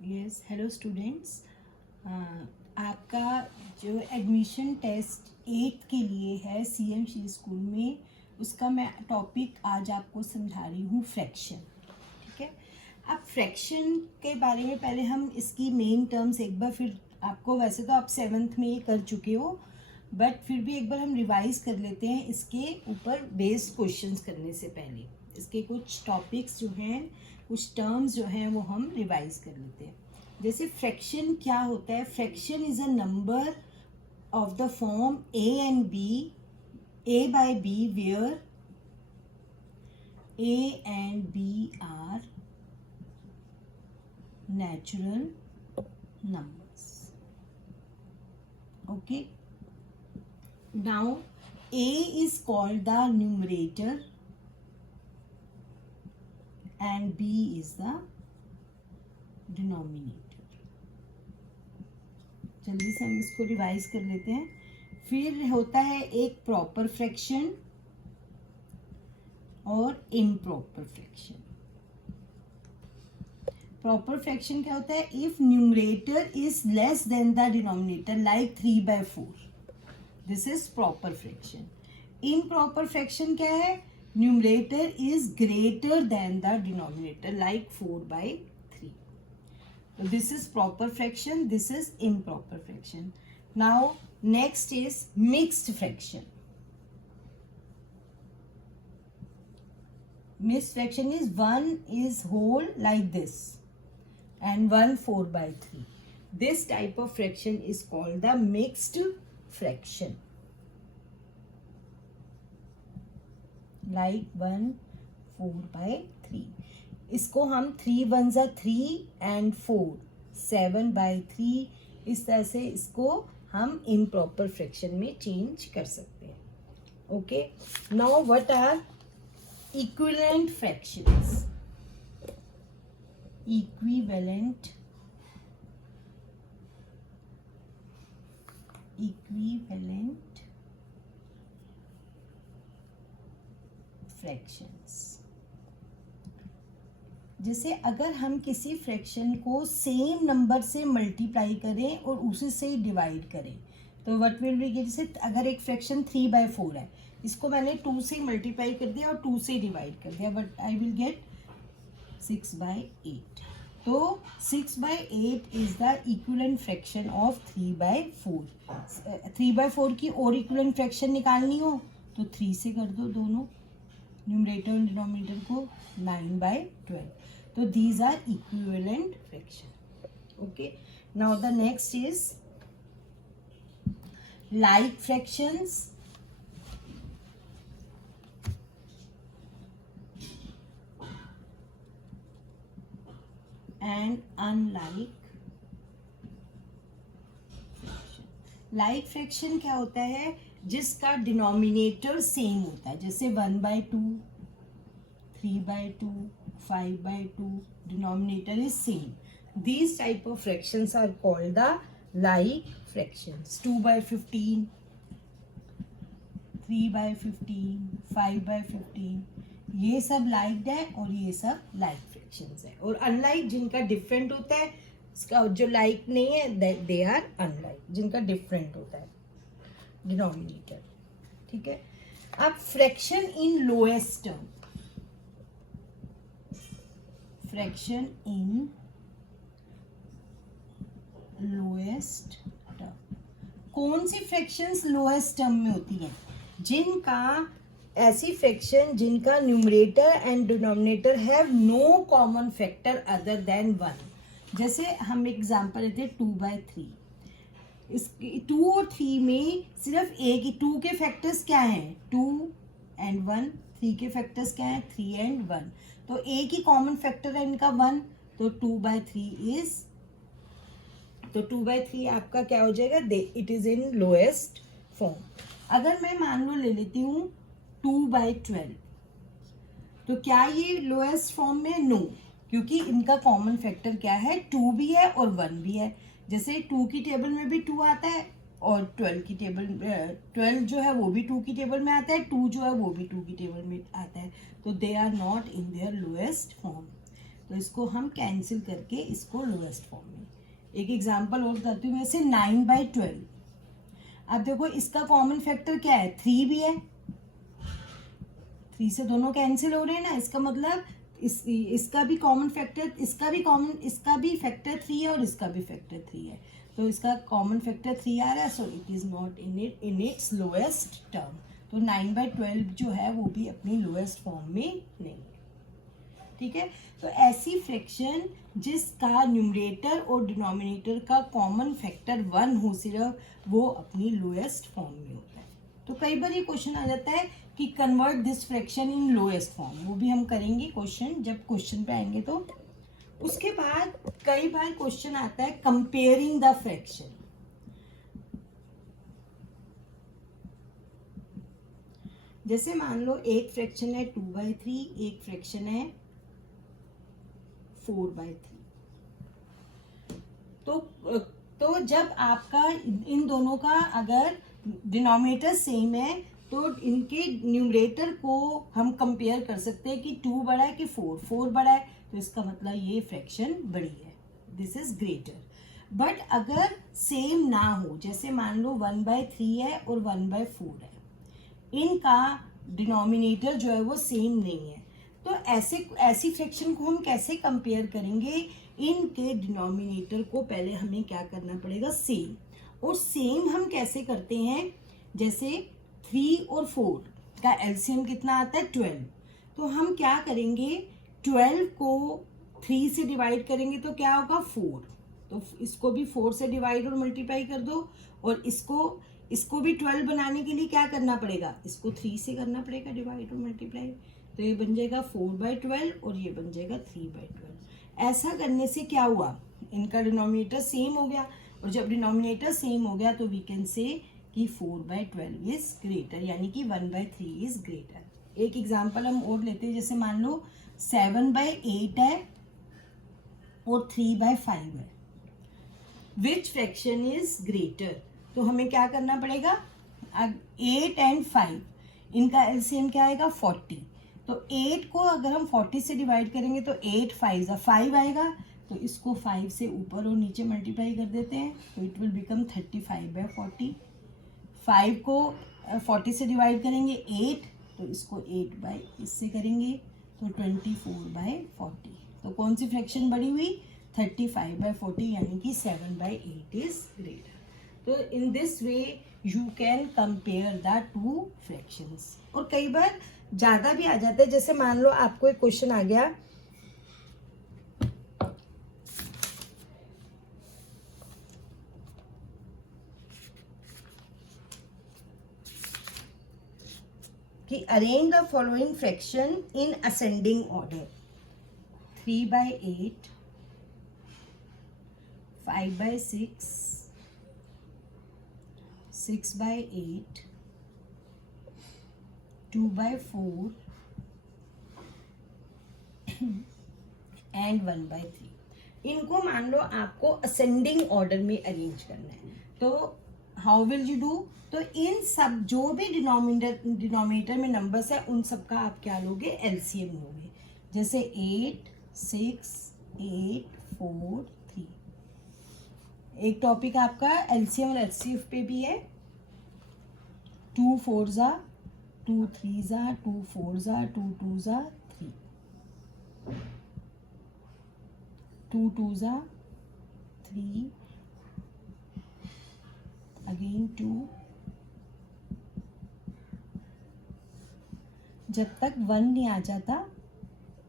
Yes hello students, आपका जो admission test 8th के लिए है CMC स्कूल में, उसका मैं टॉपिक आज आपको समझा रही हूँ फ्रैक्शन। ठीक है, अब फ्रैक्शन के बारे में पहले हम इसकी मेन टर्म्स एक बार फिर आपको, वैसे तो आप 7th में ये कर चुके हो, बट फिर भी एक बार हम रिवाइज कर लेते हैं इसके ऊपर बेस्ड क्वेश्चंस करने से पहले। इसके कुछ टॉपिक्स जो हैं, कुछ टर्म्स जो हैं वो हम रिवाइज कर लेते हैं। जैसे फ्रैक्शन क्या होता है? Fraction is a number of the form a and b, a by b, where a and b are natural numbers. Okay, now a is called the numerator and b is the denominator. जल्दी से हम इसको revise कर लेते हैं। फिर होता है एक प्रॉपर फ्रैक्शन और इम्प्रॉपर फ्रैक्शन। प्रॉपर फ्रैक्शन क्या होता है? If numerator is less than the denominator, like 3/4, this is proper fraction. Improper fraction क्या है? Numerator is greater than the denominator, like 4/3। This is proper fraction, this is improper fraction. Now next is mixed fraction. Mixed fraction is one is whole like this and one 4/3. This type of fraction is called the mixed fraction, like 1 4/3. इसको हम 3 1 3 and 4 7/3, इस तरह से इसको हम improper fraction में change कर सकते हैं। Okay, now what are equivalent fractions? Equivalent fractions. जैसे अगर हम किसी फ्रैक्शन को सेम नंबर से मल्टीप्लाई करें और उसी से डिवाइड करें, तो व्हाट विल बी गेट? जैसे अगर एक फ्रैक्शन 3/4 है, इसको मैंने 2 से मल्टीप्लाई कर दिया और 2 से डिवाइड कर दिया, बट आई विल गेट 6/8। तो 6/8 is the equivalent fraction of 3/4। 3/4 की और इक्विवेलेंट फ्रैक्शन निकालनी हो तो 3 से कर दो दोनों, न्यूमरेटर और डिनोमिनेटर को, 9/12. So these are equivalent fraction. Okay, now the next is like fractions and unlike fraction. Like fraction क्या होता है? जिसका डिनोमिनेटर सेम होता है, जैसे 1/2, 3/2, 5/2, denominator is same. These type of fractions are called the like fractions. 2/15, 3/15, 5/15, ये सब liked है और ये सब लाइक फ्रैक्शंस है। और अनलाइक जिनका डिफरेंट होता है, इसका जो लाइक नहीं है, दे आर अनलाइक, जिनका डिफरेंट होता है डिनोमिनेटर। ठीक है, अब fraction in lowest term, fraction in lowest term. कौन सी फ्रैक्शंस लोएस्ट टर्म में होती हैं? जिनका, ऐसी फ्रैक्शन जिनका numerator and denominator have no common factor other than 1। जैसे हम एग्जांपल लेते हैं 2/3। इस 2 और 3 में सिर्फ एक ही, 2 के फैक्टर्स क्या हैं? 2 and 1। 3 के फैक्टर्स क्या हैं? 3 and 1। तो एक ही कॉमन फैक्टर है इनका 1, तो 2/3 इज, तो 2/3 आपका क्या हो जाएगा? It is in lowest form. अगर मैं मान लो ले लेती हूँ 2/12, तो क्या ये लोएस्ट फॉर्म में? नो, क्योंकि इनका कॉमन फैक्टर क्या है? 2 भी है और 1 भी है। जैसे 2 की टेबल में भी 2 आता है और 12 की टेबल, 12 जो है वो भी 2 की टेबल में आता है, 2 जो है वो भी 2 की टेबल में आता है, तो they are not in their lowest form. तो इसको हम कैंसिल करके इसको लोएस्ट फॉर्म में, एक एग्जांपल और बताती हूँ, जैसे 9/12। अब देखो इसका कॉमन फैक्टर क्या है, 3 भी है, 3 से दोनों कैंसिल हो रहे हैं ना, इसका मतलब इसका भी कॉमन फैक्टर, इसका भी फैक्टर 3 है और इसका भी फैक्टर 3 है, तो इसका कॉमन फैक्टर 3 आ रहा है, so it is not in its lowest term. तो 9/12 जो है वो भी अपनी लोएस्ट फॉर्म में नहीं है, ठीक है। तो ऐसी फ्रैक्शन जिसका न्यूमरेटर और डिनोमिनेटर का कॉमन फैक्टर 1 हो सिर्फ, वो अपनी लोएस्ट फॉर्म में होता है। तो कई बार ये क्वेश्चन आ जाता है कि convert this fraction in lowest form, वो भी हम करेंगे क्वेश्चन, जब क्वेश्चन पे आएंगे। तो उसके बाद कई बार क्वेश्चन आता है कंपेयरिंग द फ्रैक्शन। जैसे मान लो एक फ्रैक्शन है 2/3, एक फ्रैक्शन है 4/3। तो जब आपका इन दोनों का अगर डिनोमिनेटर सेम है तो इनके न्यूमरेटर को हम कंपेयर कर सकते हैं कि 2 बड़ा है कि 4 बड़ा है, तो इसका मतलब ये फ्रैक्शन बड़ी है, दिस इज ग्रेटर। बट अगर सेम ना हो, जैसे मान लो 1/3 है और 1/4 है, इनका डिनोमिनेटर जो है वो सेम नहीं है, तो ऐसी फ्रैक्शन को हम कैसे कंपेयर करेंगे, इनके डिनोमिनेटर को पहले हमें क्या करना पड़ेगा, सेम। और सेम हम कैसे करते हैं, जैसे 3 और 4 का एलसीएम कितना आता है, 12। तो हम क्या करेंगे, 12 को 3 से डिवाइड करेंगे तो क्या होगा, 4। तो इसको भी 4 से डिवाइड और मल्टीप्लाई कर दो, और इसको भी 12 बनाने के लिए क्या करना पड़ेगा, इसको 3 से करना पड़ेगा डिवाइड और मल्टीप्लाई, तो ये बन जाएगा 4/12 और ये बन जाएगा 3/12। ऐसा करने से क्या हुआ, इनका डिनोमिनेटर सेम हो गया, और जब डिनोमिनेटर सेम हो गया तो वी कैन से कि 4/12 इज ग्रेटर, यानी कि 1/3 इज ग्रेटर। एक एग्जांपल हम और लेते हैं, जैसे मान लो 7/8 है और 3/5 है, विच फ्रैक्शन इज ग्रेटर। तो हमें क्या करना पड़ेगा, 8 और 5 इनका एलसीएम क्या आएगा, 40। तो 8 को अगर हम 40 से डिवाइड करेंगे तो 8 5 5 आएगा, तो इसको 5 से ऊपर और नीचे मल्टीप्लाई कर देते हैं, तो इट विल बिकम 35/40। 5 को 40 से डिवाइड करेंगे 8, तो इसको 8 इससे करेंगे तो 24/40। तो कौन सी फ्रैक्शन बड़ी हुई, 35/40, यानी कि 7/8 इज ग्रेटर। तो in this way you can compare the two fractions. और कई बार ज़्यादा भी आ जाता है, जैसे मान लो आपको एक क्वेश्चन आ गया कि arrange the following fraction in ascending order, 3/8, 5/6, 6/8, 2/4 and 1/3। इनको मान लो आपको असेंडिंग ऑर्डर में अरेंज करना है, तो हाउ विल यू डू, तो इन सब जो भी डिनोमिनेटर में नंबर्स है उन सब का आप क्या लोगे, एलसीएम लोगे। जैसे 8, 6, 8, 4, 3। एक टॉपिक आपका एलसीएम और एचसीएफ पे भी है, 2 4 जा 2 3 जा 2 4 जा 2 2 जा 3, 2 2 जा 3, अगेन 2। जब तक 1 नहीं आ जाता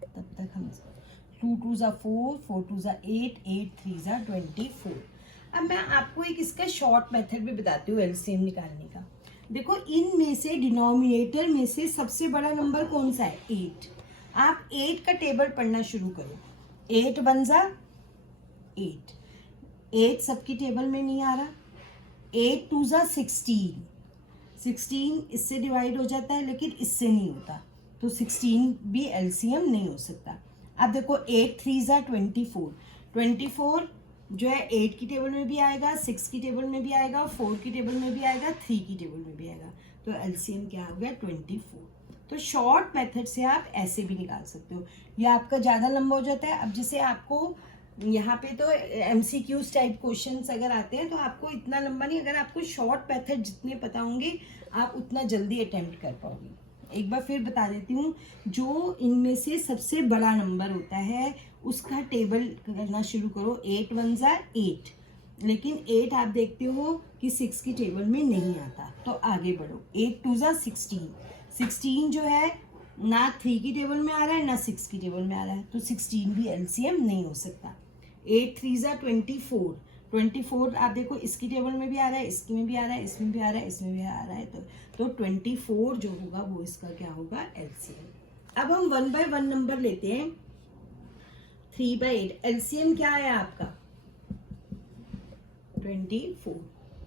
तब तक हम 2 2 जा 4, 4 2 जा 8, 8 3 जा 24। अब मैं आपको एक इसका शॉर्ट मेथड भी बताती हूँ एलसीएम निकालने का। देखो इन में से डिनोमिनेटर में से सबसे बड़ा नंबर कौन सा है, 8। आप 8 का टेबल पढ़ना शुरू करो, 8 1 जा 8, 8 सबकी टेबल में नहीं आ रहा, 8 2 जा 16, 16 इससे डिवाइड हो जाता है लेकिन इससे नहीं होता, तो 16 भी एलसीएम नहीं हो सकता। अब देखो 8 3 जा 24, 24 जो है 8 की टेबल में भी आएगा, 6 की टेबल में भी आएगा, 4 की टेबल में भी आएगा, 3 की टेबल में भी आएगा, तो एलसीएम क्या हो गया, 24। तो शॉर्ट मेथड से आप ऐसे भी निकाल सकते हो। ये आपका ज़्यादा लंबा हो जाता है। अब जैसे आपको यहाँ पे तो MCQs टाइप क्वेश्चंस अगर आते हैं तो आपको इतना लंबा नहीं, अगर आपको शॉर्ट मेथड जितने पता होंगे आप उतना जल्दी अटेम्प्ट कर पाओगे। एक बार फिर बता देती हूँ, जो इनमें से सबसे बड़ा नंबर होता है उसका टेबल करना शुरू करो। 8 1 ज़ा 8, लेकिन 8 आप देखते हो कि 6 की टेबल में नहीं आता, तो आगे बढ़ो। 8 2 ज़ा 16, 16 जो है ना 3 की टेबल में आ रहा है ना 6 की टेबल में आ रहा है, तो 16 भी LCM नहीं हो सकता। 8 3 ज़ा 24, 24 आप देखो इसकी टेबल में भी आ रहा है, इसकी में भी आ रहा है, इसमें भी आ रहा है, इसमें भी आ रहा है, तो 24 जो होगा वो इसका क्या होगा, LCM। अब हम 1 by 1 नंबर लेते हैं। 3 by 8 LCM क्या है आपका, 24।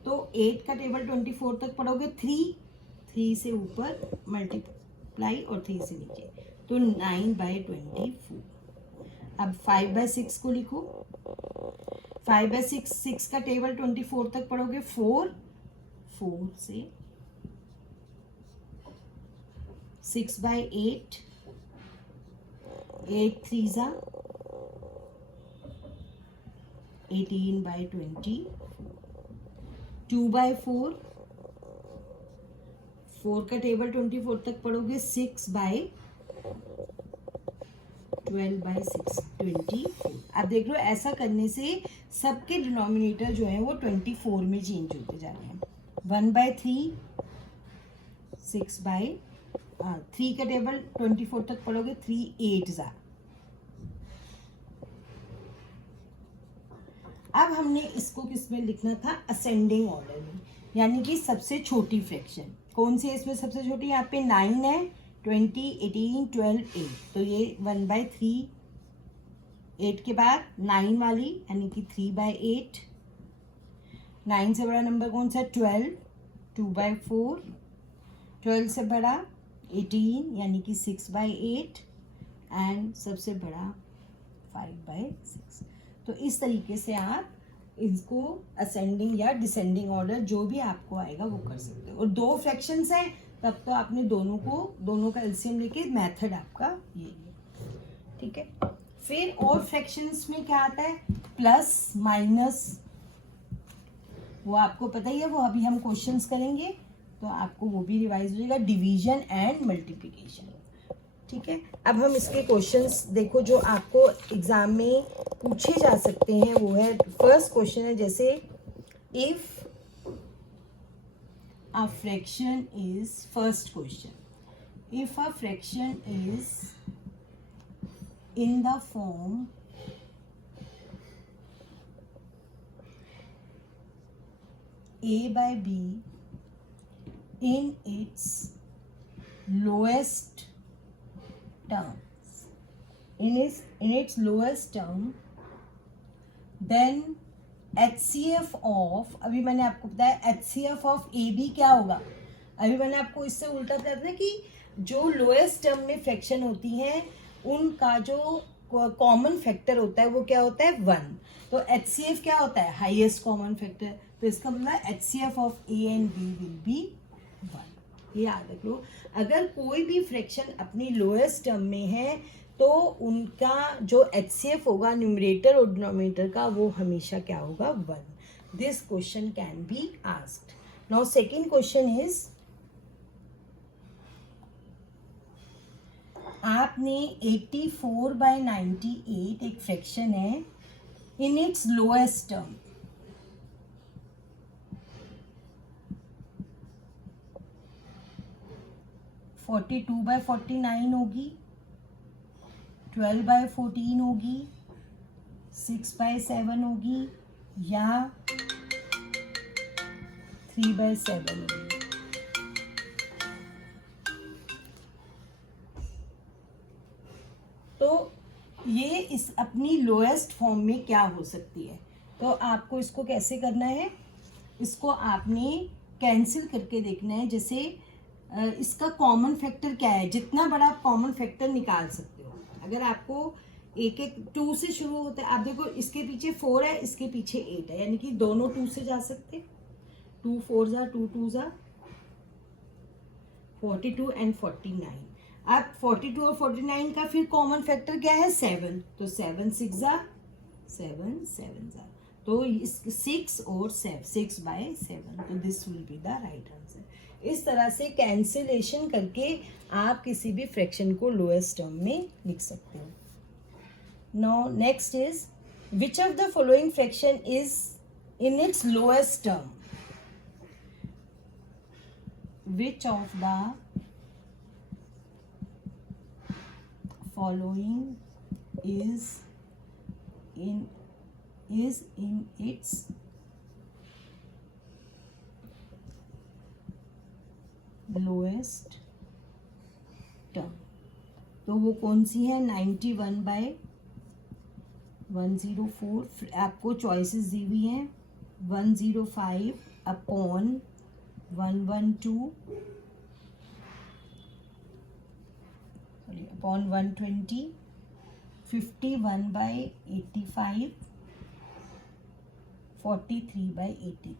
तो 8 का टेबल 24 तक पढ़ोगे, 3 से ऊपर मल्टीप्लाई और 3 से नीचे, तो 9 by 24। अब 5 by 6 को लिखो। 5 by 6, 6 का टेबल 24 तक पढ़ोगे, 4 से 6 by 8, 8 3 ज़ा 18 by 20, 2 by 4, 4 का टेबल 24 तक पढ़ोगे, 6 by 12 by 6, 24। आप देख लो ऐसा करने से सबके डिनोमिनेटर जो है वो 24 में चेंज होते जा रहे हैं। 1 by 3, 6 by 3 का टेबल 24 तक पढ़ोगे, 3 8 ज़ा। अब हमने इसको किस में लिखना था, असेंडिंग ऑर्डर में, यानी कि सबसे छोटी फ्रैक्शन कौन सी है इसमें सबसे छोटी, यहाँ पे 9 है, 20 18 12 8, तो ये 1 by 3, 8 के बाद 9 वाली यानी कि 3 by 8। 9 से बड़ा नंबर कौन सा, 12, 2 by 4। 12 से बड़ा 18 यानी कि 6 by 8, एंड सबसे बड़ा 5 by 6। तो इस तरीके से आप इसको असेंडिंग या डिसेंडिंग ऑर्डर जो भी आपको आएगा वो कर सकते हो। और 2 फ्रैक्शंस हैं तब तो आपने दोनों का एलसीएम लेके मेथड आपका ये है, ठीक है। फिर और फ्रैक्शंस में क्या आता है, प्लस माइनस, वो आपको पता ही है, वो अभी हम क्वेश्चंस करेंगे तो आपको वो भी रिवाइज हो जाएगा। डिवीजन एंड मल्टीप्लिकेशन, ठीक है। अब हम इसके क्वेश्चंस देखो जो आपको एग्जाम में पूछे जा सकते हैं, वो है फर्स्ट क्वेश्चन है, जैसे if a fraction is, first question, if a fraction is in the form a by b in its lowest terms, in its lowest term, then HCF of, अभी मैंने आपको बताया HCF ऑफ ए बी क्या होगा, अभी मैंने आपको इससे उल्टा बताया था कि जो लोएस्ट टर्म में फ्रैक्शन होती हैं उनका जो कॉमन फैक्टर होता है वो क्या होता है, 1। तो HCF क्या होता है, हाईएस्ट कॉमन फैक्टर, तो इसका मतलब HCF of a and b will be 1। ये याद रख लो, अगर कोई भी फ्रैक्शन अपनी लोएस्ट टर्म में है तो उनका जो HCF होगा न्यूमरेटर और डिनोमिनेटर का, वो हमेशा क्या होगा, 1। This question can be asked. Now second question is, आपने 84 by 98 एक फ्रैक्शन है, in its lowest term, forty 2 by 49 होगी, 12 by 14 होगी, 6 by 7 होगी, या 3 by 7 होगी। तो ये इस अपनी लोएस्ट फॉर्म में क्या हो सकती है, तो आपको इसको कैसे करना है, इसको आपने कैंसिल करके देखना है। जैसे इसका कॉमन फैक्टर क्या है, जितना बड़ा आप कॉमन फैक्टर निकाल सकते हो। अगर आपको एक 2 से शुरू होता है, आप देखो इसके पीछे 4 है, इसके पीछे 8 है, यानी कि दोनों 2 से जा सकते। 2 4 ज़ा 2 2 ज़ा 42 एंड 49। अब 42 और 49 का फिर कॉमन फैक्टर क्या है 7, तो 7 6 जा 7 7 जा, तो 6 और 6/7, तो this will be the right answer. इस तरह से कैंसिलेशन करके आप किसी भी फ्रैक्शन को लोएस्ट टर्म में लिख सकते हो। Now next is which of the following fraction is in its lowest term, which of the following is in its lowest term, तो वो कौन सी है 91/104, आपको चॉइसेस दी हुई हैं 105/112 अपॉन 120, 51/85, 43/83।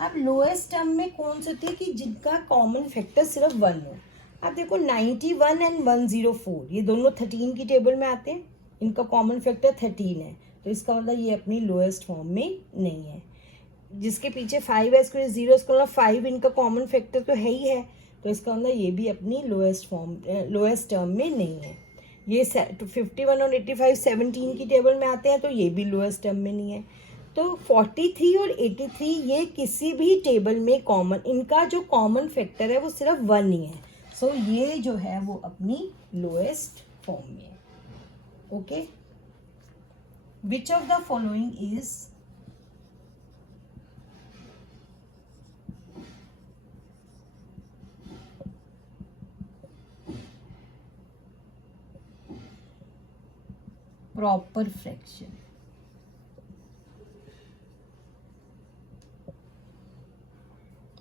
अब लोएस्ट टर्म में कौन सी होती है कि जिनका कॉमन फैक्टर सिर्फ 1 हो। अब देखो 91 एंड 104 ये दोनों 13 की टेबल में आते हैं, इनका कॉमन फैक्टर 13 है, तो इसका मतलब ये अपनी लोएस्ट फॉर्म में नहीं है। जिसके पीछे 5 है, इसको 0, इसको मतलब 5 इनका कॉमन फैक्टर तो है ही है, तो इसका मतलब ये भी अपनी लोएस्ट टर्म में नहीं है। ये 51 और 85 17 की टेबल में आते हैं, तो ये भी लोएस्ट टर्म में नहीं है। तो 43 और 83 ये किसी भी टेबल में कॉमन, इनका जो कॉमन फैक्टर है वो सिर्फ 1 ही है, सो ये जो है वो अपनी लोएस्ट फॉर्म में है। Okay, which of the following is proper fraction,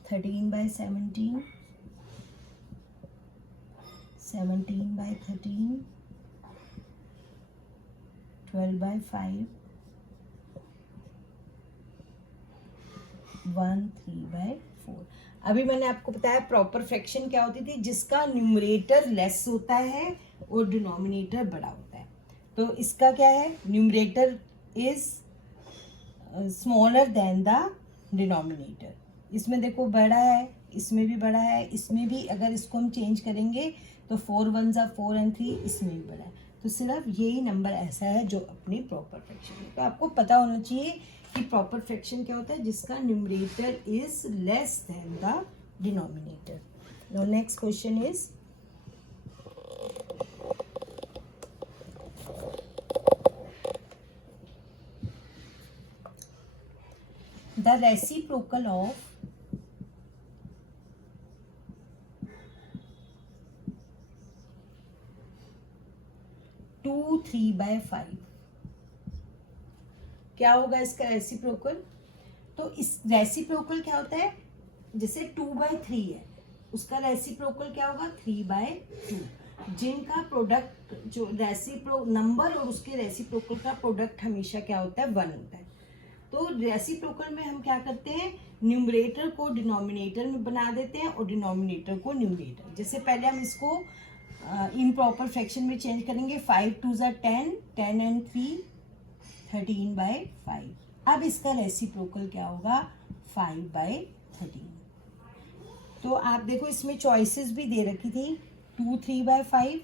(13 by 17, 17 by 13, 12 by 5, 1 3 by 4। अभी मैंने आपको बताया प्रॉपर फ्रैक्शन क्या होती थी, जिसका न्यूमरेटर लेस होता है और डिनोमिनेटर बड़ा होता है। तो इसका क्या है, numerator is smaller than the denominator. इसमें देखो बड़ा है, इसमें भी बड़ा है, इसमें भी अगर इसको हम चेंज करेंगे तो 4 1 जा 4 एंड 3, इसमें भी बड़ा है। तो सिर्फ यही नंबर ऐसा है जो अपनी प्रॉपर फ्रैक्शन है। तो आपको पता होना चाहिए कि प्रॉपर फ्रैक्शन क्या होता है, जिसका numerator is less than the denominator. Now next question is the reciprocal of 2 3/5 क्या होगा इसका रेसिप्रोकल। तो इस रेसिप्रोकल क्या होता है, जैसे 2/3 है, उसका रेसिप्रोकल क्या होगा 3/2। जिनका प्रोडक्ट जो नंबर और उसके रेसिप्रोकल का प्रोडक्ट हमेशा क्या होता है 1 होता है। तो रेसिप्रोकल में हम क्या करते हैं, न्यूमरेटर को डिनोमिनेटर में बना देते हैं और डिनोमिनेटर को न्यूमरेटर। जैसे पहले हम इसको इम्प्रॉपर फ्रैक्शन में चेंज करेंगे, 5 2 जा 10, 10 एंड 3 13/5। अब इसका रेसिप्रोकल क्या होगा 5/13। तो आप देखो इसमें चॉइसेस भी दे रखी थी, 2 3/5,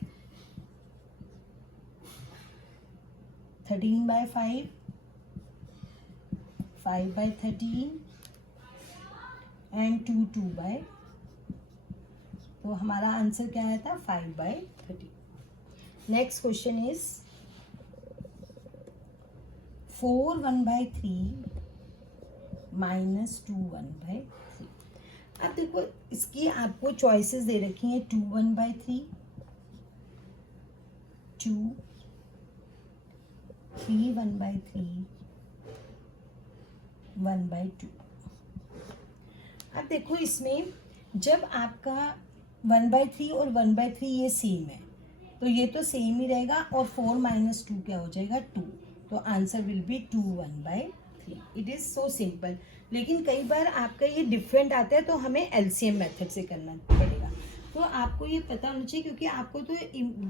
13/5, 5/13 एंड 2 2/, तो हमारा आंसर क्या आया था 5/13। Next question is 4 1/3 minus 2 1/3। अब देखो इसकी आपको चॉइसेस दे रखी हैं, 2 1/3, 2, 3 1/3, 1/2। अब देखो इसमें जब आपका 1/3 और 1/3 ये सेम है, तो ये तो सेम ही रहेगा, और 4 - 2 क्या हो जाएगा 2, तो answer will be 2 1/3। It is so simple. लेकिन कई बार आपका ये डिफरेंट आता है, तो हमें एलसीएम मेथड से करना पड़ेगा। तो आपको ये पता होना चाहिए, क्योंकि आपको तो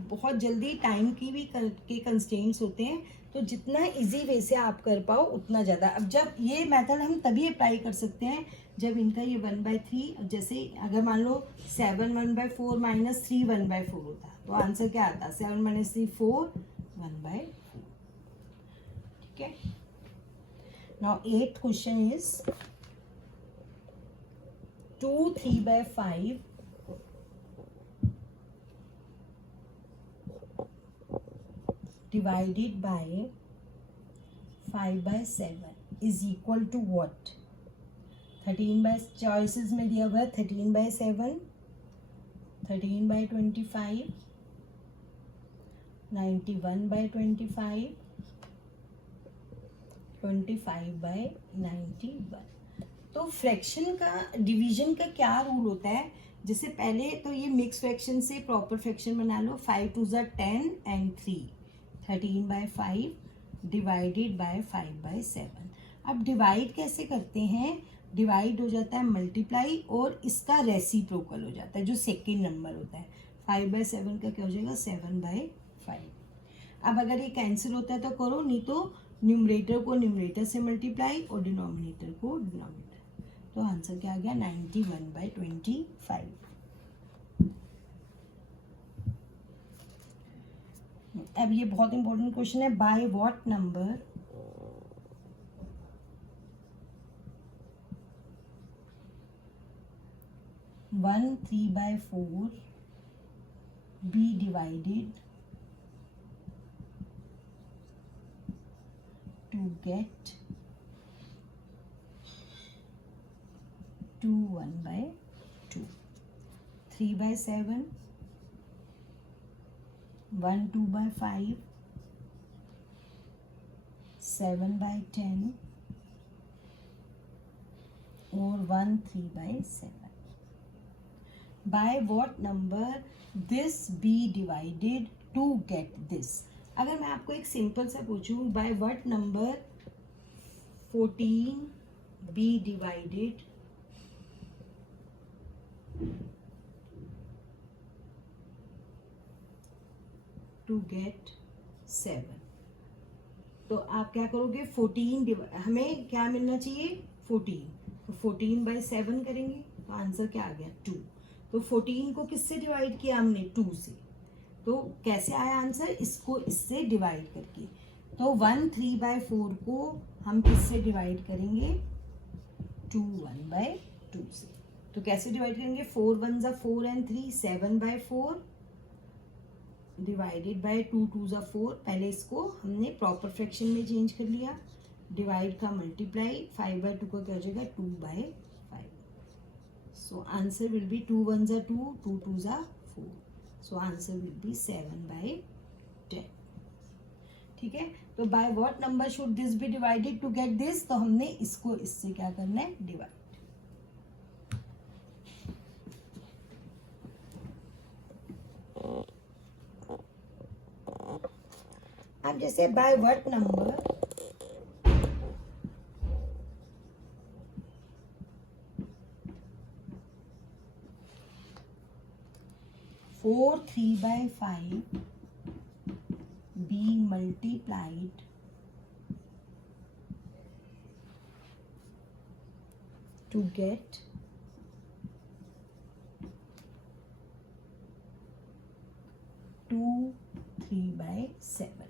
बहुत जल्दी टाइम की भी के कंस्ट्रेंट्स होते हैं, तो जितना इजी वे से आप कर पाओ उतना ज़्यादा। अब जब ये मेथड हम तभी अप्लाई कर सकते हैं जब इनका ये 1/3, जैसे अगर मान लो 7 1/4 माइनस 3 1/4 होता, तो आंसर क्या आता? 7 - 3 4 1/4। ठीक है। Now 8th question is 2 3/5 divided by 5/7 is equal to what? 13 by choices में दिया हुआ है 13/7, 13/25, 91/25, 25/91। तो फ्रैक्शन का डिवीजन का क्या रूल होता है? जैसे पहले तो ये मिक्स फ्रैक्शन से प्रॉपर फ्रैक्शन बना लो। 5 2 10 एंड 3 13/5 डिवाइडेड बाय 5/7। अब डिवाइड कैसे करते हैं? डिवाइड हो जाता है मल्टीप्लाई और इसका रेसिप्रोकल हो जाता है जो सेकेंड नंबर होता है। 5/7 का क्या हो जाएगा? 7/5। अब अगर ये कैंसिल होता है तो करो, नहीं तो न्यूमरेटर को न्यूमरेटर से मल्टीप्लाई और डिनोमिनेटर को डिनोमिनेटर। तो आंसर क्या आ गया? 91/25। अब ये बहुत इंपॉर्टेंट क्वेश्चन है। By what number one 3/4 be divided to get 2 1/2? 3/7, 1 2/5, 7/10 और 1 3/7। By what number this be divided to get this? अगर मैं आपको एक सिंपल सा पूछूं, by what number 14 be divided to get 7? तो आप क्या करोगे? 14 हमें क्या मिलना चाहिए? 14, तो 14/7 करेंगे, तो आंसर क्या आ गया? 2। तो 14 को किससे डिवाइड किया हमने? 2 से। तो कैसे आया आंसर? इसको इससे डिवाइड करके। तो 1 3/4 को हम किससे डिवाइड करेंगे? 2 1/2 से। तो कैसे डिवाइड करेंगे? 4 1 4 एंड 3 7/4 डिवाइडेड बाय 2 2 4। पहले इसको हमने प्रॉपर फ्रैक्शन में चेंज कर लिया। डिवाइड का मल्टीप्लाई, 5/2 का क्या हो जाएगा? 2/5। So answer will be 2 1 2, 2 2 4. So answer will be 7/10. ठीक है। तो by what number should this be divided to get this? तो हमने इसको इससे क्या करना है? डिवाइड। अब जैसे by what number 4 3/5 be multiplied to get 2 3/7।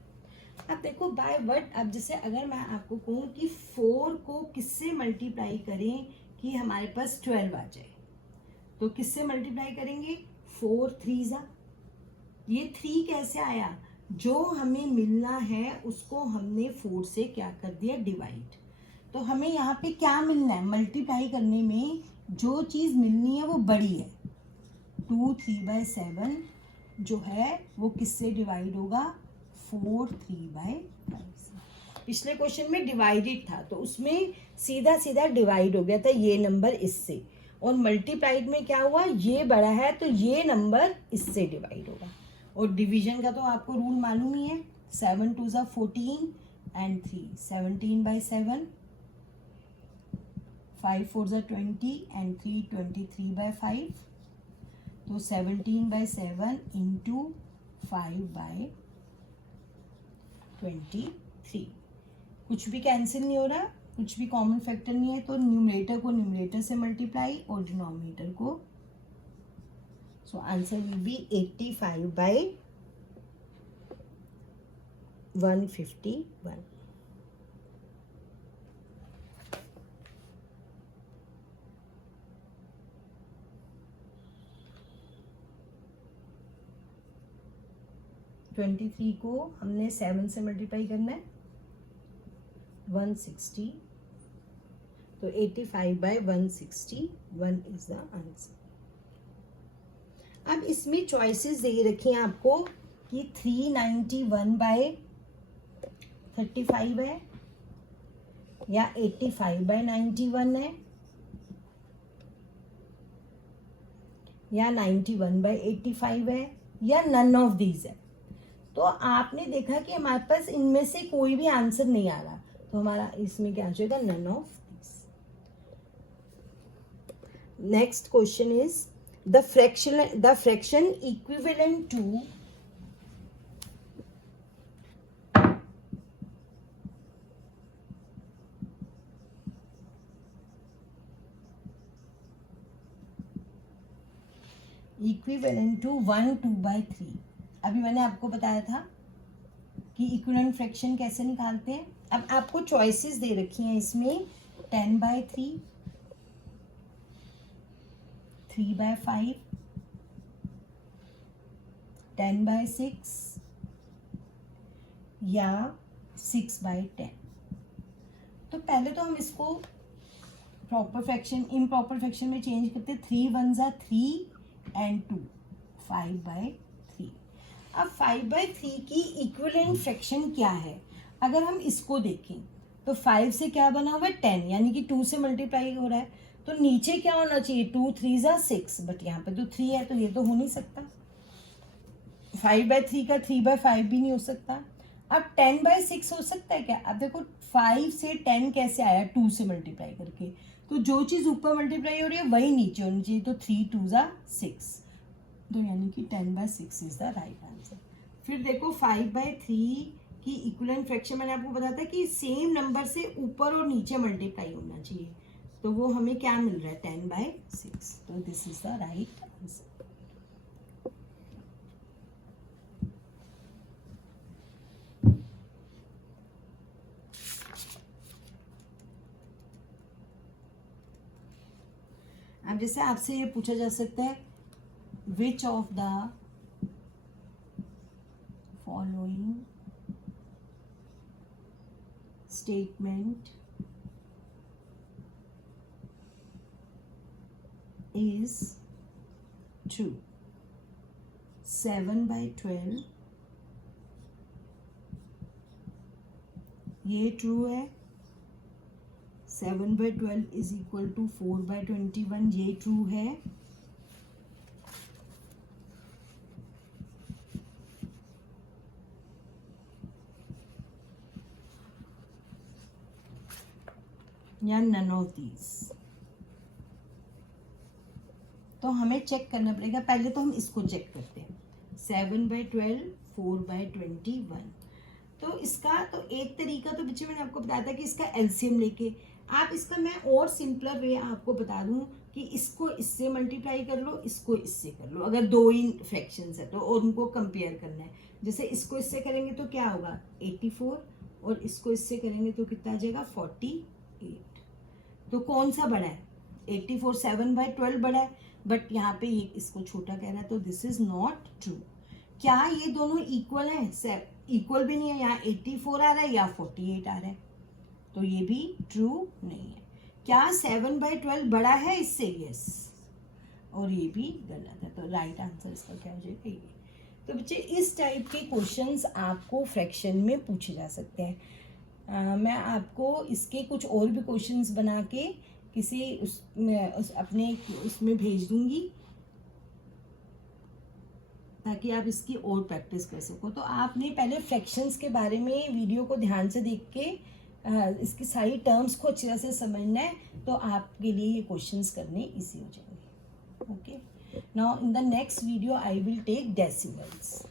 अब देखो बाय व्हाट, अब जैसे अगर मैं आपको कहूँ कि 4 को किससे मल्टीप्लाई करें कि हमारे पास 12 आ जाए, तो किससे मल्टीप्लाई करेंगे? 4 3 ये 3 कैसे आया? जो हमें मिलना है उसको हमने 4 से क्या कर दिया? डिवाइड। तो हमें यहाँ पे क्या मिलना है? मल्टीप्लाई करने में जो चीज़ मिलनी है वो बड़ी है। 2 3/7 जो है वो किससे डिवाइड होगा? 4 3/5 से। पिछले क्वेश्चन में डिवाइडेड था तो उसमें सीधा सीधा डिवाइड हो गया था ये नंबर इससे, और मल्टीप्लाइड में क्या हुआ? ये बड़ा है तो ये नंबर इससे डिवाइड होगा। और डिवीजन का तो आपको रूल मालूम ही है। 7 2 14 एंड 3 17/7, 5 4 20 एंड 3 23/5, तो 17/7 इंटू 5/23। कुछ भी कैंसिल नहीं हो रहा, कुछ भी कॉमन फैक्टर नहीं है, तो न्यूमरेटर को न्यूमरेटर से मल्टीप्लाई और डिनोमिनेटर को, so answer will be 85/151। Twenty three को हमने 7 से मल्टीप्लाई करना है, 160, तो 85/161 इज द आंसर। अब इसमें चॉइसेस दे रखी हैं आपको कि 391/35 है या 85/91 है या 91/85 है या नन ऑफ दीज है। तो आपने देखा कि हमारे पास इनमें से कोई भी आंसर नहीं आ रहा, तो हमारा इसमें क्या आ जाएगा, none of this. Next question is the fraction equivalent to equivalent to 1 2/3। अभी मैंने आपको बताया था कि इक्विवेलेंट फ्रैक्शन कैसे निकालते हैं। अब आपको चॉइसेस दे रखी हैं इसमें 10/3, 3/5, 10/6 या 6/10। तो पहले तो हम इसको प्रॉपर फ्रैक्शन इम्प्रॉपर फ्रैक्शन में चेंज करते हैं। 3 1 ज़ा 3 एंड 2 5/3। अब 5/3 की इक्विवेलेंट फ्रैक्शन क्या है, अगर हम इसको देखें तो 5 से क्या बना हुआ है, 10, यानी कि 2 से मल्टीप्लाई हो रहा है, तो नीचे क्या होना चाहिए, 2 3 ज़ा 6, बट यहाँ पे तो 3 है, तो ये तो हो नहीं सकता। 5/3 का 3/5 भी नहीं हो सकता। अब 10/6 हो सकता है क्या? अब देखो 5 से 10 कैसे आया, 2 से मल्टीप्लाई करके, तो जो चीज़ ऊपर मल्टीप्लाई हो रही है वही नीचे होनी चाहिए, तो 3 2 ज़ा 6, तो यानी कि 10/6 इज द राइट आंसर। फिर देखो 5/3 की इक्विवेलेंट फ्रैक्शन मैंने आपको बताया था कि सेम नंबर से ऊपर और नीचे मल्टीप्लाई होना चाहिए, तो वो हमें क्या मिल रहा है, 10/6, तो this is the right answer. अब जैसे आपसे ये पूछा जा सकता है, which of the following statement is true? 7/12 ये ट्रू है, 7/12 इज इक्वल टू 4/21 ये ट्रू है, या नन ऑफ दीज। तो हमें चेक करना पड़ेगा, पहले तो हम इसको चेक करते हैं, 7/12 4/21। तो इसका तो एक तरीका तो बच्चे मैंने आपको बताया था कि इसका एलसीएम लेके आप इसका, मैं और सिंपलर वे आपको बता दूं कि इसको इससे मल्टीप्लाई कर लो, इसको इससे कर लो, अगर दो ही फ्रैक्शंस है तो, और उनको कंपेयर करना है। जैसे इसको इससे करेंगे तो क्या होगा 84, और इसको इससे करेंगे तो कितना आ जाएगा 48। तो कौन सा बड़ा है, 84 7/12 बड़ा है, बट यहाँ पे ये इसको छोटा कह रहा है, तो दिस इज नॉट ट्रू। क्या ये दोनों इक्वल है? इक्वल भी नहीं है, यहाँ 84 आ रहा है या 48 आ रहा है, तो ये भी ट्रू नहीं है। क्या 7/12 बड़ा है इससे? यस, और ये भी गलत है, तो राइट आंसर इसका क्या हो जाएगा, ये। तो बच्चे इस टाइप के क्वेश्चंस आपको फ्रैक्शन में पूछे जा सकते हैं। मैं आपको इसके कुछ और भी क्वेश्चंस बना के किसी अपने उसमें भेज दूंगी, ताकि आप इसकी और प्रैक्टिस कर सको। तो आपने पहले फ्रैक्शंस के बारे में वीडियो को ध्यान से देख के इसकी सारी टर्म्स को अच्छी तरह से समझना है, तो आपके लिए ये क्वेश्चंस करने इजी हो जाएंगे। Okay, Now in the next video I will take decimals.